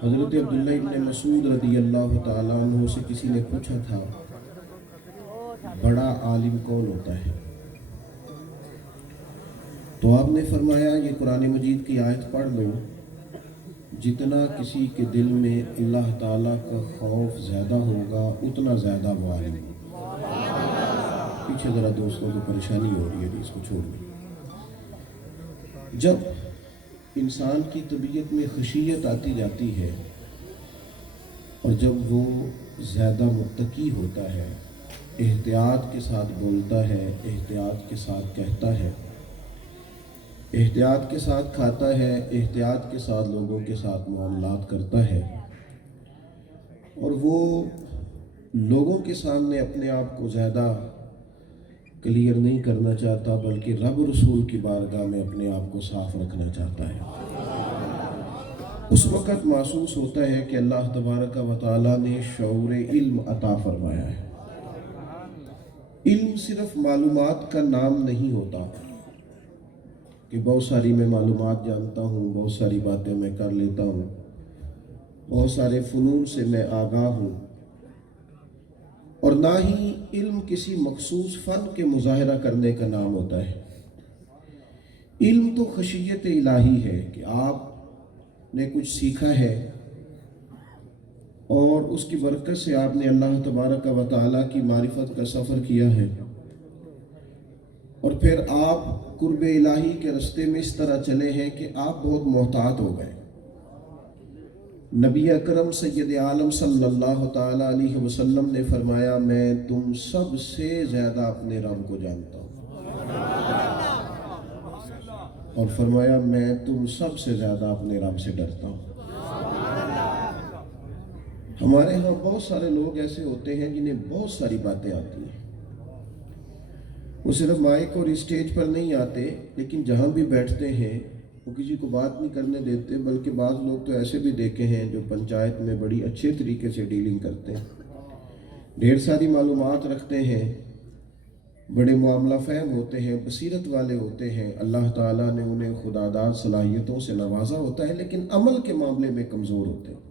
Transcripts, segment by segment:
حضرت عبداللہ ابن مسعود رضی اللہ تعالیٰ عنہ سے کسی نے پوچھا تھا بڑا عالم کون ہوتا ہے؟ تو آپ نے فرمایا یہ قرآن مجید کی آیت پڑھ لو، جتنا کسی کے دل میں اللہ تعالیٰ کا خوف زیادہ ہوگا اتنا زیادہ وہ عالم ہوگا۔ پیچھے ذرا دوستوں کو پریشانی ہو رہی ہے، اس کو چھوڑ دیں۔ جب انسان کی طبیعت میں خشیت آتی جاتی ہے اور جب وہ زیادہ متقی ہوتا ہے، احتیاط کے ساتھ بولتا ہے، احتیاط کے ساتھ کہتا ہے، احتیاط کے ساتھ کھاتا ہے، احتیاط کے ساتھ لوگوں کے ساتھ معاملات کرتا ہے، اور وہ لوگوں کے سامنے اپنے آپ کو زیادہ کلیئر نہیں کرنا چاہتا بلکہ رب رسول کی بارگاہ میں اپنے آپ کو صاف رکھنا چاہتا ہے، اس وقت محسوس ہوتا ہے کہ اللہ تبارک و تعالیٰ نے شعور علم عطا فرمایا ہے۔ علم صرف معلومات کا نام نہیں ہوتا کہ بہت ساری میں معلومات جانتا ہوں، بہت ساری باتیں میں کر لیتا ہوں، بہت سارے فنون سے میں آگاہ ہوں، اور نہ ہی علم کسی مخصوص فن کے مظاہرہ کرنے کا نام ہوتا ہے۔ علم تو خشیت الہی ہے کہ آپ نے کچھ سیکھا ہے اور اس کی برکت سے آپ نے اللہ تبارک و تعالیٰ کی معرفت کا سفر کیا ہے، اور پھر آپ قرب الہی کے رستے میں اس طرح چلے ہیں کہ آپ بہت محتاط ہو گئے۔ نبی اکرم سید عالم صلی اللہ تعالیٰ علیہ وسلم نے فرمایا میں تم سب سے زیادہ اپنے رب کو جانتا ہوں، اور فرمایا میں تم سب سے زیادہ اپنے رب سے ڈرتا ہوں۔ ہمارے ہاں بہت سارے لوگ ایسے ہوتے ہیں جنہیں بہت ساری باتیں آتی ہیں، وہ صرف مائک اور اسٹیج پر نہیں آتے لیکن جہاں بھی بیٹھتے ہیں وہ کسی کو بات نہیں کرنے دیتے، بلکہ بعض لوگ تو ایسے بھی دیکھے ہیں جو پنچایت میں بڑی اچھے طریقے سے ڈیلنگ کرتے ہیں، ڈھیر ساری معلومات رکھتے ہیں، بڑے معاملہ فہم ہوتے ہیں، بصیرت والے ہوتے ہیں، اللہ تعالیٰ نے انہیں خداداد صلاحیتوں سے نوازا ہوتا ہے، لیکن عمل کے معاملے میں کمزور ہوتے ہیں۔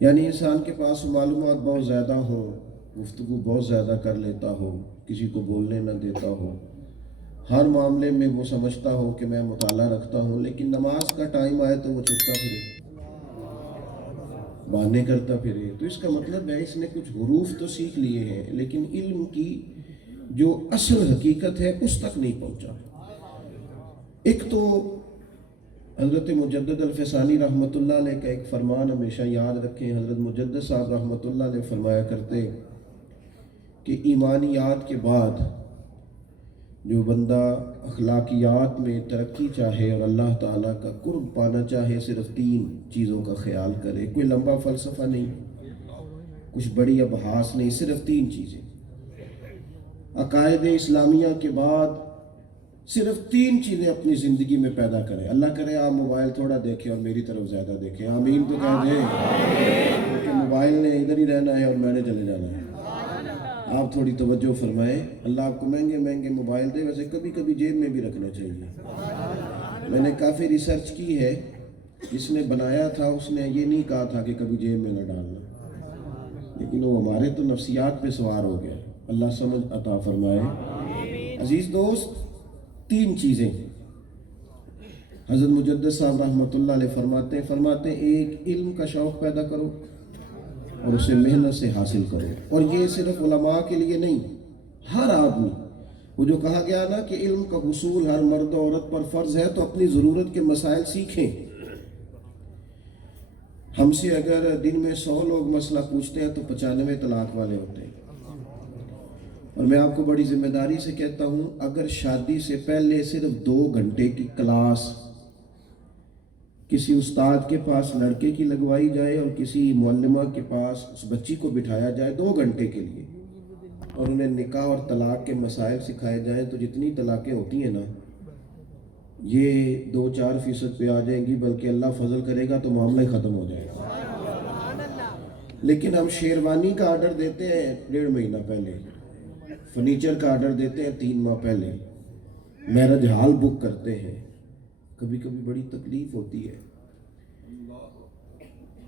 یعنی انسان کے پاس معلومات بہت زیادہ ہو، گفتگو بہت زیادہ کر لیتا ہو، کسی کو بولنے نہ دیتا ہو، ہر معاملے میں وہ سمجھتا ہو کہ میں مطالعہ رکھتا ہوں، لیکن نماز کا ٹائم آئے تو وہ چھپتا پھرے، بہانے کرتا پھرے، تو اس کا مطلب ہے اس نے کچھ حروف تو سیکھ لیے ہیں لیکن علم کی جو اصل حقیقت ہے اس تک نہیں پہنچا۔ ایک تو حضرت مجدد الفسانی رحمۃ اللہ علیہ کا ایک فرمان ہمیشہ یاد رکھیں۔ حضرت مجدد صاحب رحمۃ اللہ علیہ فرمایا کرتے کہ ایمانیات کے بعد جو بندہ اخلاقیات میں ترقی چاہے اور اللہ تعالیٰ کا قرب پانا چاہے، صرف 3 چیزوں کا خیال کرے، کوئی لمبا فلسفہ نہیں، کچھ بڑی ابحاث نہیں، صرف 3 چیزیں۔ عقائد اسلامیہ کے بعد صرف 3 چیزیں اپنی زندگی میں پیدا کریں۔ اللہ کرے آپ موبائل تھوڑا دیکھیں اور میری طرف زیادہ دیکھیں، آمین تو کہہ دیں، کیونکہ موبائل نے ادھر ہی رہنا ہے اور میں نے چلے جانا ہے۔ آپ تھوڑی توجہ فرمائیں، اللہ آپ کو مہنگے مہنگے موبائل دے، ویسے کبھی کبھی جیب میں بھی رکھنا چاہیے۔ میں نے کافی ریسرچ کی ہے، جس نے بنایا تھا اس نے یہ نہیں کہا تھا کہ کبھی جیب میں نہ ڈالنا، لیکن وہ ہمارے تو نفسیات پہ سوار ہو گیا۔ اللہ سمجھ عطا فرمائے۔ عزیز دوست، 3 چیزیں حضرت مجدد صاحب رحمۃ اللہ علیہ فرماتے ہیں ایک علم کا شوق پیدا کرو اور اسے محنت سے حاصل کرو، اور یہ صرف علماء کے لیے نہیں، ہر آدمی، وہ جو کہا گیا نا کہ علم کا حصول ہر مرد و عورت پر فرض ہے، تو اپنی ضرورت کے مسائل سیکھیں۔ ہم سے اگر دن میں 100 لوگ مسئلہ پوچھتے ہیں تو 95 طلاق والے ہوتے ہیں، اور میں آپ کو بڑی ذمہ داری سے کہتا ہوں اگر شادی سے پہلے صرف 2 گھنٹے کی کلاس کسی استاد کے پاس لڑکے کی لگوائی جائے اور کسی معلمہ کے پاس اس بچی کو بٹھایا جائے 2 گھنٹے کے لیے، اور انہیں نکاح اور طلاق کے مسائل سکھائے جائیں، تو جتنی طلاقیں ہوتی ہیں نا یہ 2-4% پہ آ جائیں گی، بلکہ اللہ فضل کرے گا تو معاملہ ہی ختم ہو جائے گا۔ لیکن ہم شیروانی کا آرڈر دیتے ہیں 1.5 مہینہ پہلے، فرنیچر کا آرڈر دیتے ہیں 3 ماہ پہلے، میرج ہال بک کرتے ہیں، کبھی کبھی بڑی تکلیف ہوتی ہے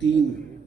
3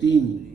3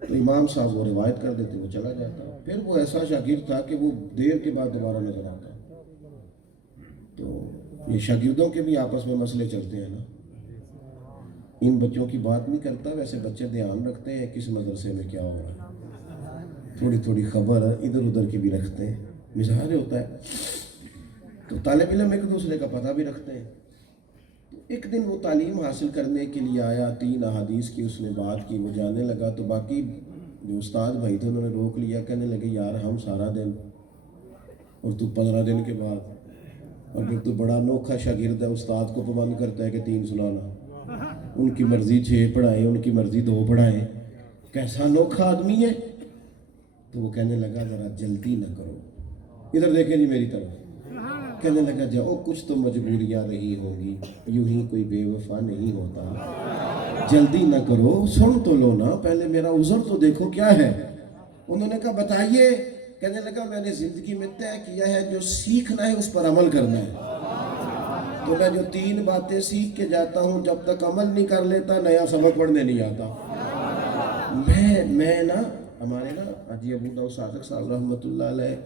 تو امام صاحب وہ روایت کر دیتے، وہ چلا جاتا. پھر وہ ایسا شاگرد تھا کہ وہ دیر کے بعد دوبارہ نظر آتا. تو یہ شاگردوں کے بھی آپس میں مسئلے چلتے ہیں نا. ان بچوں کی بات نہیں کرتا، ویسے بچے دھیان رکھتے ہیں کس مدرسے میں کیا ہو رہا ہے، تھوڑی تھوڑی خبر ادھر ادھر کی بھی رکھتے ہیں، مزاج ہوتا ہے. تو طالب علم ایک دوسرے کا پتہ بھی رکھتے ہیں. تو ایک دن وہ تعلیم حاصل کرنے کے لیے آیا، 3 احادیث کی اس نے بات کی، وہ جانے لگا. تو باقی جو استاد بھائی تھے انہوں نے روک لیا، کہنے لگے یار ہم سارا دن اور تو 15 دن کے بعد، اور پھر تو بڑا انوکھا شاگرد ہے، استاد کو پابند کرتا ہے کہ 3 سنانا. ان کی مرضی 6 پڑھائیں، ان کی مرضی 2 پڑھائیں، کیسا انوکھا آدمی ہے. تو وہ کہنے لگا ذرا جلدی نہ کرو، ادھر دیکھیں جی میری طرف. کہنے لگا جاؤ کچھ تو مجبوریاں رہی ہوں گی، یوں ہی کوئی بے وفا نہیں ہوتا، جلدی نہ کرو، سن تو لو نا، پہلے میرا عذر تو دیکھو کیا ہے. انہوں نے کہا بتائیے. کہنے لگا میں نے زندگی میں طے کیا ہے جو سیکھنا ہے اس پر عمل کرنا ہے. تو میں جو 3 باتیں سیکھ کے جاتا ہوں جب تک عمل نہیں کر لیتا نیا سبق پڑھنے نہیں آتا. میں نا ہمارے نا حاجی ابو داؤد صادق صاحب رحمۃ اللہ علیہ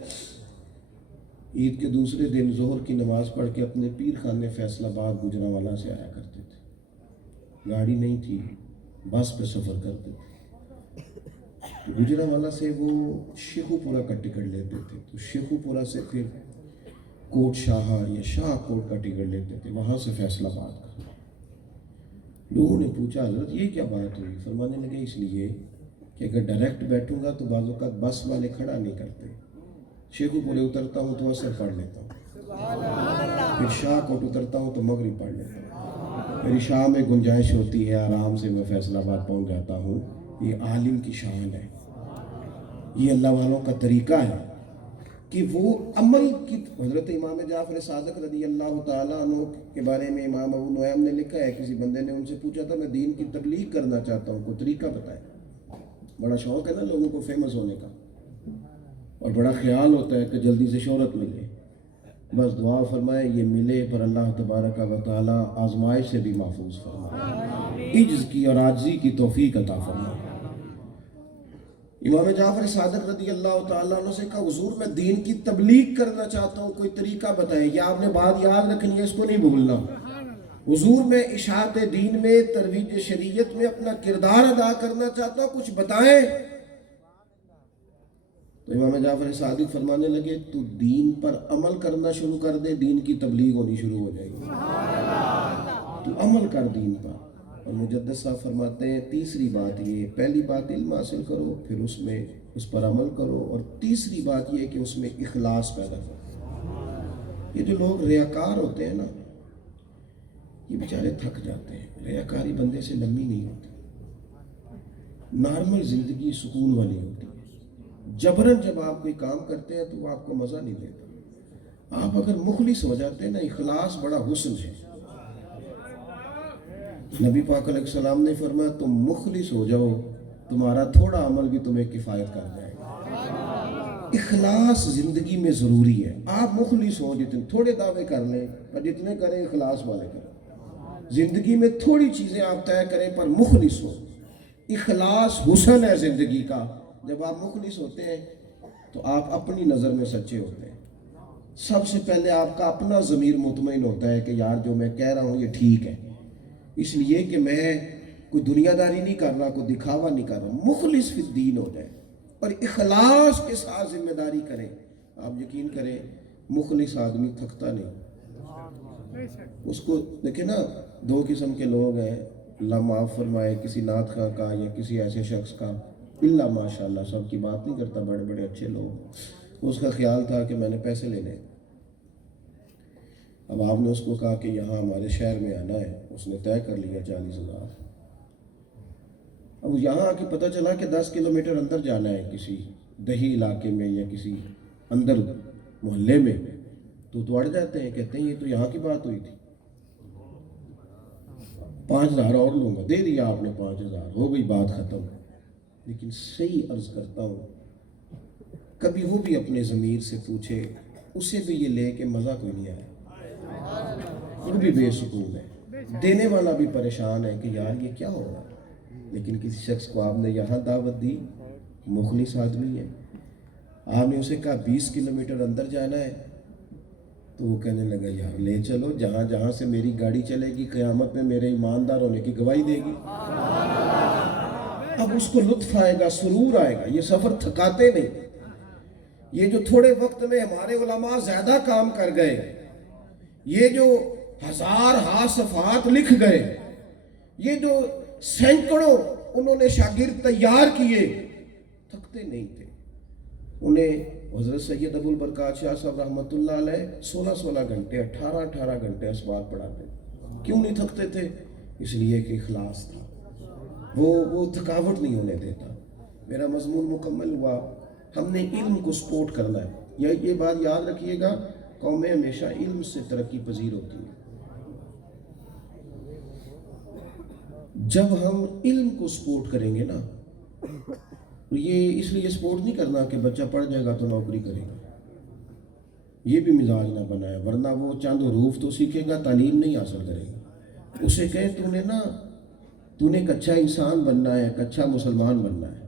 عید کے دوسرے دن ظہر کی نماز پڑھ کے اپنے پیر خانے فیصل آباد گوجرانوالہ سے آیا کرتے تھے. گاڑی نہیں تھی، بس پہ سفر کرتے تھے. گوجرانوالہ سے وہ شیخو پورہ کا ٹکٹ لیتے تھے. تو شیخو پورہ سے پھر کوٹ شاہ یا شاہ کوٹ کا ٹکٹ لیتے تھے، وہاں سے فیصل آباد کا. لوگوں نے پوچھا حضرت یہ کیا بات ہوئی؟ فرمانے لگے اس لیے کہ اگر ڈائریکٹ بیٹھوں گا تو بعض اوقات بس والے کھڑا نہیں کرتے، شیخو پورے اترتا ہوں تو عصر پڑھ لیتا ہوں، پھر شاہ کوٹ اترتا ہوں تو مغرب پڑھ لیتا ہوں، پھر عشاء میں گنجائش ہوتی ہے آرام سے میں فیصل آباد پہنچ جاتا ہوں. یہ عالم کی شان ہے، یہ اللہ والوں کا طریقہ ہے کہ وہ عمل کی. حضرت امام جعفر صادق رضی اللہ تعالیٰ عنہ کے بارے میں امام ابو نعیم نے لکھا ہے، کسی بندے نے ان سے پوچھا تھا میں دین کی تبلیغ کرنا چاہتا ہوں، کوئی طریقہ بتائے. بڑا شوق ہے نا لوگوں کو فیمس ہونے کا، اور بڑا خیال ہوتا ہے کہ جلدی سے شہرت ملے. بس دعا فرمائے یہ ملے، پر اللہ تبارک و تعالیٰ آزمائش سے بھی محفوظ فرمائے، عجز کی اور عاجزی کی توفیق عطا فرمائے. امام جعفر صادق رضی اللہ تعالیٰ عنہ سے کہا حضور میں دین کی تبلیغ کرنا چاہتا ہوں، کوئی طریقہ بتائیں. یہ آپ نے بات یاد رکھنی ہے، اس کو نہیں بھولنا. حضور میں اشاعت دین میں، ترویج شریعت میں اپنا کردار ادا کرنا چاہتا ہوں، کچھ بتائیں. تو امام جعفر صادق فرمانے لگے تو دین پر عمل کرنا شروع کر دے، دین کی تبلیغ ہونی شروع ہو جائے گی. تو عمل کر دین پر. اور مجدد صاحب فرماتے ہیں تیسری بات یہ، پہلی بات علم حاصل کرو، پھر اس پر عمل کرو، اور تیسری بات یہ کہ اس میں اخلاص پیدا کرو. یہ جو لوگ ریاکار ہوتے ہیں نا، یہ بیچارے تھک جاتے ہیں. ریاکاری بندے سے لمبی نہیں ہوتی، نارمل زندگی سکون والی ہوتی ہے. جبرن جب آپ کوئی کام کرتے ہیں تو وہ آپ کو مزہ نہیں دیتا. آپ اگر مخلص ہو جاتے ہیں نا، اخلاص بڑا حسن ہے. نبی پاک علیہ السلام نے فرمایا تم مخلص ہو جاؤ، تمہارا تھوڑا عمل بھی تمہیں کفایت کر جائے گا. اخلاص زندگی میں ضروری ہے. آپ مخلص ہو، جتنے تھوڑے دعوے کر لیں پر جتنے کریں اخلاص والے کریں. زندگی میں تھوڑی چیزیں آپ طے کریں پر مخلص ہو. اخلاص حسن ہے زندگی کا. جب آپ مخلص ہوتے ہیں تو آپ اپنی نظر میں سچے ہوتے ہیں. سب سے پہلے آپ کا اپنا ضمیر مطمئن ہوتا ہے کہ یار جو میں کہہ رہا ہوں یہ ٹھیک ہے، اس لیے کہ میں کوئی دنیا داری نہیں کر رہا، کوئی دکھاوا نہیں کر رہا. مخلص فی الدین ہو جائے اور اخلاص کے ساتھ ذمہ داری کریں. آپ یقین کریں مخلص آدمی تھکتا نہیں. اس کو دیکھیں نا، 2 قسم کے لوگ ہیں، اللہ معاف فرمائے، کسی نعت خواہ کا یا کسی ایسے شخص کا، اللہ ماشاءاللہ سب کی بات نہیں کرتا، بڑے بڑے اچھے لوگ. اس کا خیال تھا کہ میں نے پیسے لینے. اب آپ نے اس کو کہا کہ یہاں ہمارے شہر میں آنا ہے، اس نے طے کر لیا 40,000. اب یہاں آ کے پتہ چلا کہ 10 کلومیٹر اندر جانا ہے کسی دیہی علاقے میں یا کسی اندر محلے میں. تو اڑ جاتے ہیں، کہتے ہیں یہ تو یہاں کی بات ہوئی تھی، 5,000 اور لوں گا. دے دیا آپ نے 5,000، ہو گئی بات ختم. لیکن صحیح عرض کرتا ہوں، کبھی وہ بھی اپنے ضمیر سے پوچھے، اسے بھی یہ لے کے مزہ کوئی نہیں آیا، وہ بھی بے سکون ہے. دینے والا بھی پریشان ہے کہ یار یہ کیا ہو رہا ہے، لیکن کسی شخص کو آپ نے یہاں دعوت دی، مخلص آدمی ہے، آپ نے اسے کہا 20 کلومیٹر اندر جانا ہے، تو وہ کہنے لگا یار لے چلو، جہاں جہاں سے میری گاڑی چلے گی قیامت میں میرے ایماندار ہونے کی گواہی دے گی۔ اب اس کو لطف آئے گا، سرور آئے گا۔ یہ سفر تھکاتے نہیں۔ یہ جو تھوڑے وقت میں ہمارے علماء زیادہ کام کر گئے، یہ جو 1000 صفحات لکھ گئے، یہ جو سینکڑوں انہوں نے شاگرد تیار کیے، تھکتے نہیں تھے۔ انہیں حضرت سید ابو البرکات شاہ صاحب رحمۃ اللہ علیہ 16 گھنٹے 18 گھنٹے اسباق پڑھاتے۔ کیوں نہیں تھکتے تھے؟ اس لیے کہ اخلاص تھا، وہ تھکاوٹ نہیں ہونے دیتا۔ میرا مضمون مکمل ہوا۔ ہم نے علم کو سپورٹ کرنا ہے۔ یہ بات یاد رکھیے گا، قومیں ہمیشہ علم سے ترقی پذیر ہوتی ہیں۔ جب ہم علم کو سپورٹ کریں گے نا، یہ اس لیے سپورٹ نہیں کرنا کہ بچہ پڑھ جائے گا تو نوکری کرے گا، یہ بھی مزاج نہ بنائے، ورنہ وہ چند حروف تو سیکھے گا، تعلیم نہیں حاصل کرے گا۔ اسے کہیں تو نے ایک اچھا انسان بننا ہے، ایک اچھا مسلمان بننا ہے۔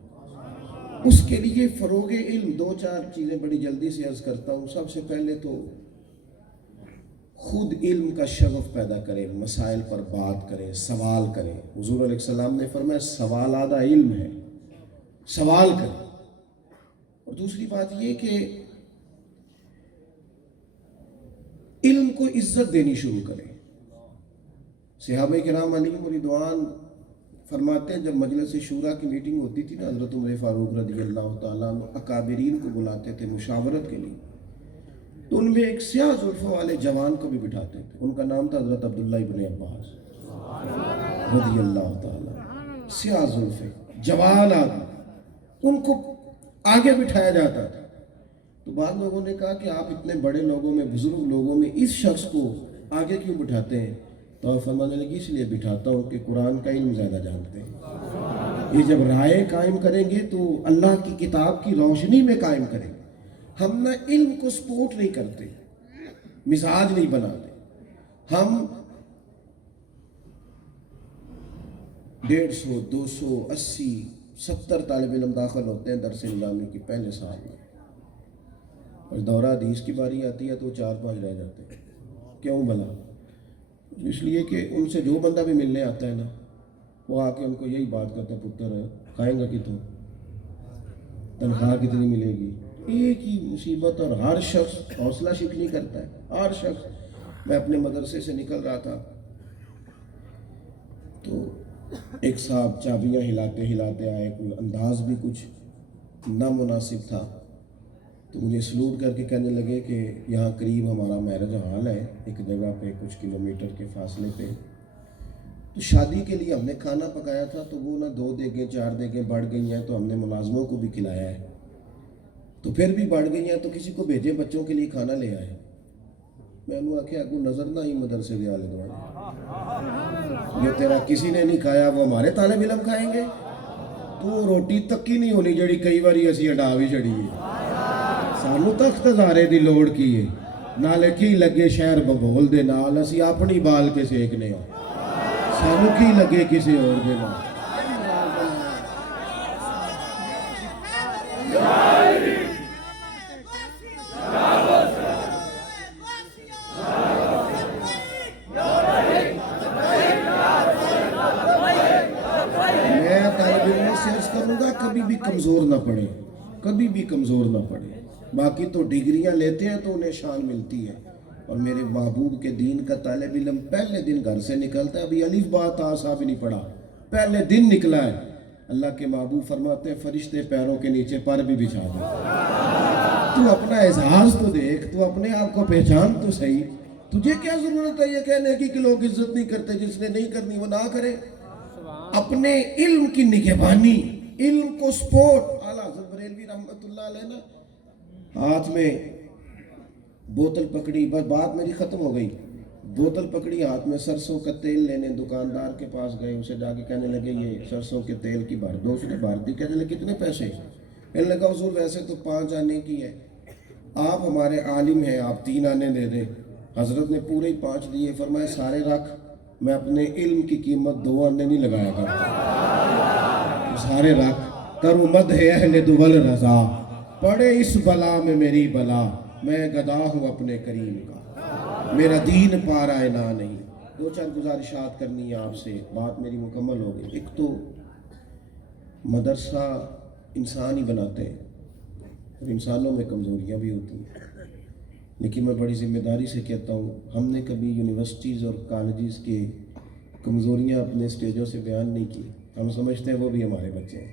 اس کے لیے فروغ علم 2-4 چیزیں بڑی جلدی سے عرض کرتا ہوں۔ سب سے پہلے تو خود علم کا شغف پیدا کریں، مسائل پر بات کریں، سوال کریں۔ حضور علیہ السلام نے فرمایا سوال آدھا علم ہے، سوال کریں۔ اور دوسری بات یہ کہ علم کو عزت دینی شروع کریں۔ صحابہ کرام علیہم رضوان فرماتے ہیں جب مجلس شورا کی میٹنگ ہوتی تھی نا، حضرت عمر فاروق رضی اللہ تعالیٰ عنہ اکابرین کو بلاتے تھے مشاورت کے لیے، تو ان میں ایک سیاہ زلفوں والے جوان کو بھی بٹھاتے تھے۔ ان کا نام تھا حضرت عبداللہ ابن عباس رضی اللہ تعالیٰ۔ سیاہ زلفیں، جوان آدمی، ان کو آگے بٹھایا جاتا تھا۔ تو بعض لوگوں نے کہا کہ آپ اتنے بڑے لوگوں میں، بزرگ لوگوں میں اس شخص کو آگے کیوں بٹھاتے ہیں؟ تو فرمانے لگی اس لیے بٹھاتا ہوں کہ قرآن کا علم زیادہ جانتے ہیں۔ یہ جب رائے قائم کریں گے تو اللہ کی کتاب کی روشنی میں قائم کریں گے۔ ہم نہ علم کو سپورٹ نہیں کرتے، مزاج نہیں بناتے۔ ہم 150 200 80 70 طالب علم داخل ہوتے ہیں درس نظامی کی پہلے سال میں، اور دورہ حدیث کی باری آتی ہے تو 4-5 رہ جاتے ہیں۔ کیوں بھلا؟ اس لیے کہ ان سے جو بندہ بھی ملنے آتا ہے نا، وہ آ کے ان کو یہی بات کرتا ہے، پتر کھائیں گا کتوں، تنخواہ کتنی ملے گی، ایک ہی مصیبت۔ اور ہر شخص حوصلہ شکنی کرتا ہے، ہر شخص۔ میں اپنے مدرسے سے نکل رہا تھا تو ایک صاحب چابیاں ہلاتے ہلاتے آئے، کوئی انداز بھی کچھ نامناسب تھا، تو مجھے سلوٹ کر کے کہنے لگے کہ یہاں قریب ہمارا میرج ہال ہے، ایک جگہ پہ کچھ کلومیٹر کے فاصلے پہ، تو شادی کے لیے ہم نے کھانا پکایا تھا، تو وہ نہ 2 دیگیں 4 دیگیں بڑھ گئی ہیں، تو ہم نے ملازموں کو بھی کھلایا ہے، تو پھر بھی بڑھ گئی ہیں، تو کسی کو بھیجیں بچوں کے لیے کھانا لے آئے۔ میں نے آخیا کو نظر نہ ہی مدرسے دے آلے دوارے، جو تیرا کسی نے نہیں کھایا وہ ہمارے طالب علم کھائیں گے؟ تو روٹی تکی نہیں ہونی جڑی کئی باری اسی ہٹا بھی چڑی ہے۔ سانو تخت ہزارے دی لوڑ کی ہے، نالے کی لگے شہر ببول دے نال، اسی اپنی بال کے سیکنے ہو، سانو کی لگے کسی اور دے نال۔ میں طالب علم سے عرض کروں گا کبھی بھی کمزور نہ پڑے، کبھی بھی کمزور نہ پڑے۔ باقی تو ڈگریاں لیتے ہیں تو انہیں شان ملتی ہے، اور میرے محبوب کے دین کا طالب علم پہلے دن گھر سے نکلتا ہے، ابھی الف با تا سا بھی نہیں پڑھا، پہلے دن نکلا ہے، اللہ کے محبوب فرماتے ہیں فرشتے پیروں کے نیچے پر بھی بچھا دیں۔ تو اپنا احساس تو دیکھ، تو اپنے آپ کو پہچان تو صحیح۔ تجھے کیا ضرورت ہے یہ کہنے کی کہ لوگ عزت نہیں کرتے؟ جس نے نہیں کرنی وہ نہ کرے۔ اپنے علم کی نگہبانی، علم کو سپورٹ۔ اعلیٰ حضرت بریلوی رحمت اللہ علیہ نا ہاتھ میں بوتل پکڑی، بس بات میری ختم ہو گئی، بوتل پکڑی ہاتھ میں، سرسوں کا تیل لینے دکاندار کے پاس گئے، اسے جا کے کہنے لگے یہ سرسوں کے تیل کی بھر دو۔ اس نے بھر دی، کہنے لگے کتنے پیسے؟ کہنے لگا حضور ویسے تو 5 آنے کی ہے، آپ ہمارے عالم ہیں، آپ 3 آنے دے دیں۔ حضرت نے پورے 5 دیے، فرمایا سارے رکھ، میں اپنے علم کی قیمت 2 آنے نہیں لگایا کرتا۔ سارے رکھ کرو مد ہے اہل دول رضا، پڑے اس بلا میں میری بلا، میں گدا ہوں اپنے کریم کا، میرا دین پارا نہ نہیں۔ دو چار گزارشات کرنی ہے آپ سے، بات میری مکمل ہو گئی۔ ایک تو مدرسہ انسان ہی بناتے ہیں اور انسانوں میں کمزوریاں بھی ہوتی ہیں، لیکن میں بڑی ذمہ داری سے کہتا ہوں، ہم نے کبھی یونیورسٹیز اور کالجز کے کمزوریاں اپنے اسٹیجوں سے بیان نہیں کی۔ ہم سمجھتے ہیں وہ بھی ہمارے بچے ہیں،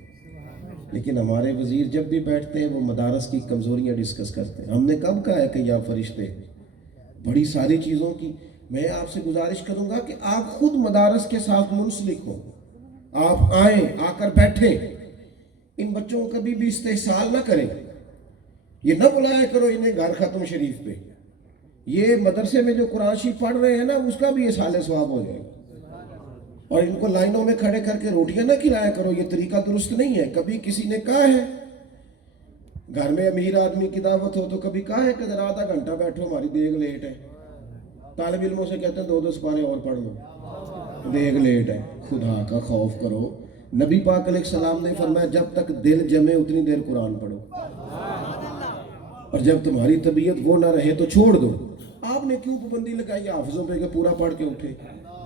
لیکن ہمارے وزیر جب بھی بیٹھتے ہیں وہ مدارس کی کمزوریاں ڈسکس کرتے ہیں۔ ہم نے کب کہا ہے کہ یا فرشتے بڑی ساری چیزوں کی؟ میں آپ سے گزارش کروں گا کہ آپ خود مدارس کے ساتھ منسلک ہوں، آپ آئیں، آ کر بیٹھیں، ان بچوں کو کبھی بھی استحصال نہ کریں، یہ نہ بلایا کرو انہیں گھر ختم شریف پہ، یہ مدرسے میں جو قرآن شریف پڑھ رہے ہیں نا اس کا بھی اصحال ثواب ہو جائے گا، اور ان کو لائنوں میں کھڑے کر کے روٹیاں نہ کھلایا کرو، یہ طریقہ درست نہیں ہے۔ کبھی کسی نے کہا ہے گھر میں امیر آدمی کی دعوت ہو تو کبھی کہا ہے کہ ذرا آدھا گھنٹہ بیٹھو ہماری دیگ لیٹ ہے، طالب علموں سے کہتے ہیں 2 سپارے اور پڑھ لو، دیگ لیٹ ہے۔ خدا کا خوف کرو، نبی پاک علیہ السلام نے فرمایا جب تک دل جمے اتنی دیر قرآن پڑھو، اور جب تمہاری طبیعت وہ نہ رہے تو چھوڑ دو۔ آپ نے کیوں پابندی لگائی حافظوں پہ کہ پورا پڑھ کے اٹھے؟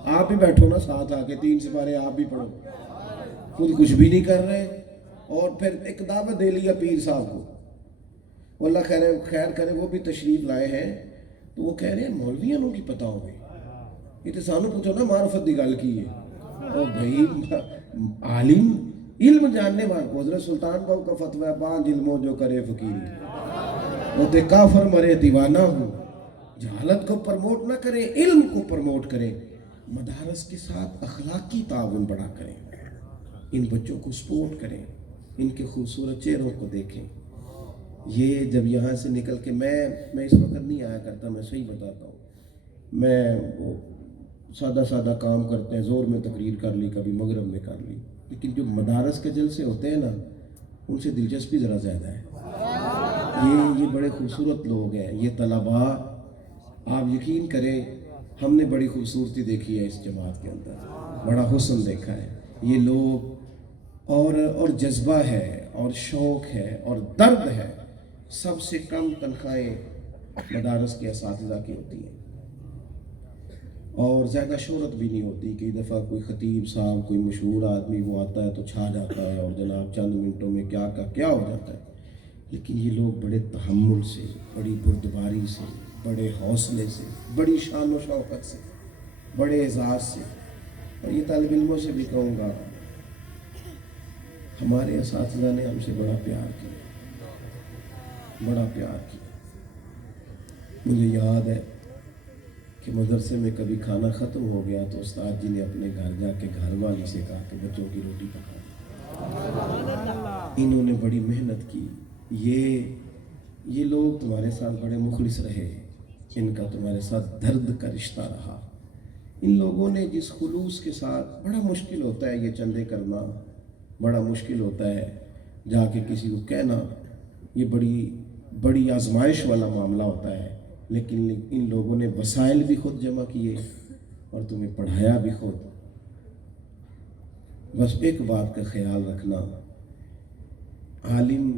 آپ بھی بیٹھو نا ساتھ آ کے، 3 سپارے آپ بھی پڑھو، خود کچھ بھی نہیں کر رہے، اور پھر ایک دعوت دے لیا پیر صاحب کو، اللہ خیر کرے وہ بھی تشریف لائے ہیں، تو وہ کہہ رہے ہیں مولویاں نوں کی پتہ ہو گئی، یہ تو سانو پوچھو نا معرفت دی گل کی ہے، اور بھائی عالم علم جاننے والے، حضرت سلطان باؤ کا فتویٰ ہے 5 علموں جو کرے فقیری، وہ تے کافر مرے دیوانہ ہوں۔ جہالت کو پرموٹ نہ کریں، علم کو پرموٹ کریں، مدارس کے ساتھ اخلاقی تعاون بڑا کریں، ان بچوں کو سپورٹ کریں، ان کے خوبصورت چہروں کو دیکھیں۔ یہ جب یہاں سے نکل کے میں اس وقت نہیں آیا کرتا، میں صحیح بتاتا ہوں، میں وہ سادہ کام کرتے ہیں، زور میں تقریر کر لی، کبھی مغرب میں کر لی، لیکن جو مدارس کے جلسے ہوتے ہیں نا ان سے دلچسپی ذرا زیادہ ہے۔ یہ بڑے خوبصورت لوگ ہیں، یہ طلباء، آپ یقین کریں ہم نے بڑی خوبصورتی دیکھی ہے اس جماعت کے اندر، بڑا حسن دیکھا ہے، یہ لوگ اور جذبہ ہے اور شوق ہے اور درد ہے۔ سب سے کم تنخواہیں مدارس کے اساتذہ کی ہوتی ہیں، اور زیادہ شہرت بھی نہیں ہوتی کہ دفعہ کوئی خطیب صاحب، کوئی مشہور آدمی وہ آتا ہے تو چھا جاتا ہے اور جناب چند منٹوں میں کیا کا کیا ہو جاتا ہے، لیکن یہ لوگ بڑے تحمل سے، بڑی بردباری سے، بڑے حوصلے سے، بڑی شان و شوقت سے، بڑے اعزاز سے، اور یہ طالب علموں سے بھی کہوں گا ہمارے اساتذہ نے ہم سے بڑا پیار کیا، بڑا پیار کیا۔ مجھے یاد ہے کہ مدرسے میں کبھی کھانا ختم ہو گیا تو استاد جی نے اپنے گھر جا کے گھر والی سے کہا کہ بچوں کی روٹی پکا دی۔ انہوں نے بڑی محنت کی، یہ لوگ تمہارے ساتھ بڑے مخلص رہے، ان کا تمہارے ساتھ درد کا رشتہ رہا۔ ان لوگوں نے جس خلوص کے ساتھ، بڑا مشکل ہوتا ہے یہ چندے کرنا، بڑا مشکل ہوتا ہے جا کے کسی کو کہنا، یہ بڑی آزمائش والا معاملہ ہوتا ہے، لیکن ان لوگوں نے وسائل بھی خود جمع کیے اور تمہیں پڑھایا بھی خود۔ بس ایک بات کا خیال رکھنا، عالم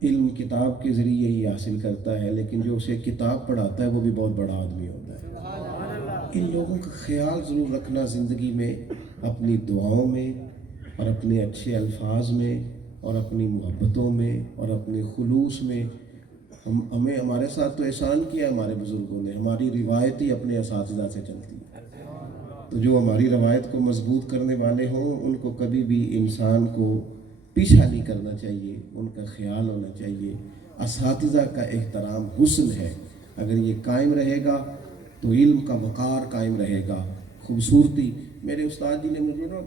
علم کتاب کے ذریعے ہی حاصل کرتا ہے، لیکن جو اسے کتاب پڑھاتا ہے وہ بھی بہت بڑا آدمی ہوتا ہے۔ ان لوگوں کا خیال ضرور رکھنا زندگی میں، اپنی دعاؤں میں اور اپنے اچھے الفاظ میں اور اپنی محبتوں میں اور اپنے خلوص میں۔ ہمارے ساتھ تو احسان کیا ہمارے بزرگوں نے، ہماری روایت ہی اپنے اساتذہ سے چلتی ہے، تو جو ہماری روایت کو مضبوط کرنے والے ہوں ان کو کبھی بھی انسان کو پیچھا نہیں کرنا چاہیے، ان کا خیال ہونا چاہیے۔ اساتذہ کا احترام حسن ہے، اگر یہ قائم رہے گا تو علم کا وقار قائم رہے گا، خوبصورتی۔ میرے استاد جی نے مجھے نا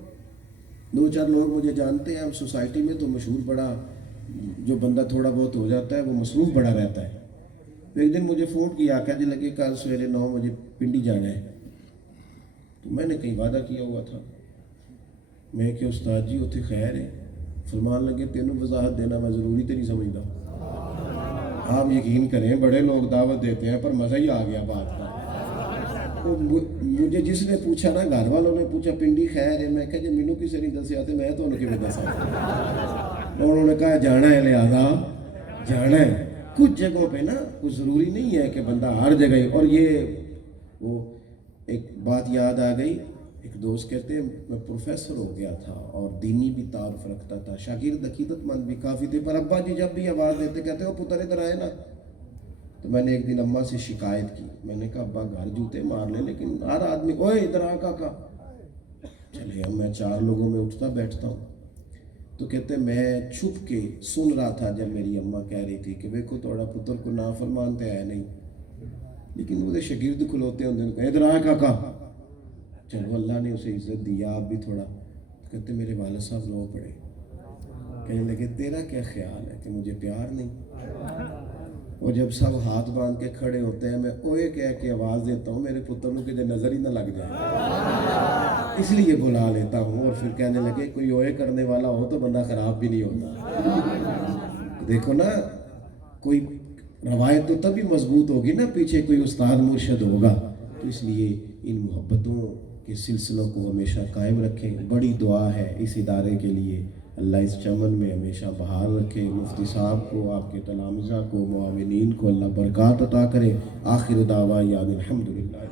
2-4 لوگ مجھے جانتے ہیں، ہم سوسائٹی میں تو مشہور، بڑا جو بندہ تھوڑا بہت ہو جاتا ہے وہ مصروف بڑا رہتا ہے۔ ایک دن مجھے فون کیا، کہنے لگے کل سویرے 9 بجے پنڈی جانا ہے، تو میں نے کہیں وعدہ کیا ہوا تھا، میں کہ استاد جی اتنے خیر ہے، فرمان لگے تینوں وضاحت دینا میں ضروری تو نہیں سمجھتا۔ آپ یقین کریں بڑے لوگ دعوت دیتے ہیں پر مزہ ہی آ گیا بات کا۔ وہ مجھے جس نے پوچھا نا گھر والوں نے پوچھا پنڈی خیر ہے، میں کہا جی مینوں کسی نہیں دسیا تو میں تمہیں کیوں دسا. انہوں نے کہا جانا ہے لہذا جانا ہے. کچھ جگہوں پہ نا کچھ ضروری نہیں ہے کہ بندہ ہر جگہ. اور یہ وہ ایک بات یاد آ گئی، ایک دوست کہتے ہیں میں پروفیسر ہو گیا تھا اور دینی بھی تعارف رکھتا تھا، شاگرد عقیدت مند بھی کافی تھے، پر ابا جی جب بھی آواز دیتے کہتے ہو پتر ادھر آئے نا. تو میں نے ایک دن اماں سے شکایت کی، میں نے کہا ابا گھر جوتے مار لیں لیکن ہر آدمی اوے ادھر آ کاکا. چلے اب میں 4 لوگوں میں اٹھتا بیٹھتا ہوں. تو کہتے میں چھپ کے سن رہا تھا جب میری اماں کہہ رہی تھی کہ دیکھو تھوڑا پتر کو نافرمان تے ہے نہیں، لیکن وہ شاگرد کھلوتے ہیں کہ ادھر آ کاکا. چلو اللہ نے اسے عزت دیا، آپ بھی تھوڑا. کہتے میرے والد صاحب رو پڑے، کہنے لگے تیرا کیا خیال ہے کہ مجھے پیار نہیں؟ اور جب سب ہاتھ باندھ کے کھڑے ہوتے ہیں میں اوے کہہ کے آواز دیتا ہوں میرے پتر کو کہ نظر ہی نہ لگ جائے، اس لیے بلا لیتا ہوں. اور پھر کہنے لگے کوئی اوے کرنے والا ہو تو بندہ خراب بھی نہیں ہوتا. دیکھو نا کوئی روایت تو تبھی مضبوط ہوگی نا پیچھے کوئی استاد مرشد ہوگا. تو اس لیے ان محبتوں کے سلسلوں کو ہمیشہ قائم رکھیں. بڑی دعا ہے اس ادارے کے لیے، اللہ اس چمن میں ہمیشہ بحال رکھے. مفتی صاحب کو، آپ کے تلامذہ کو، معاونین کو اللہ برکات عطا کرے. آخر دعویٰ الحمدللہ.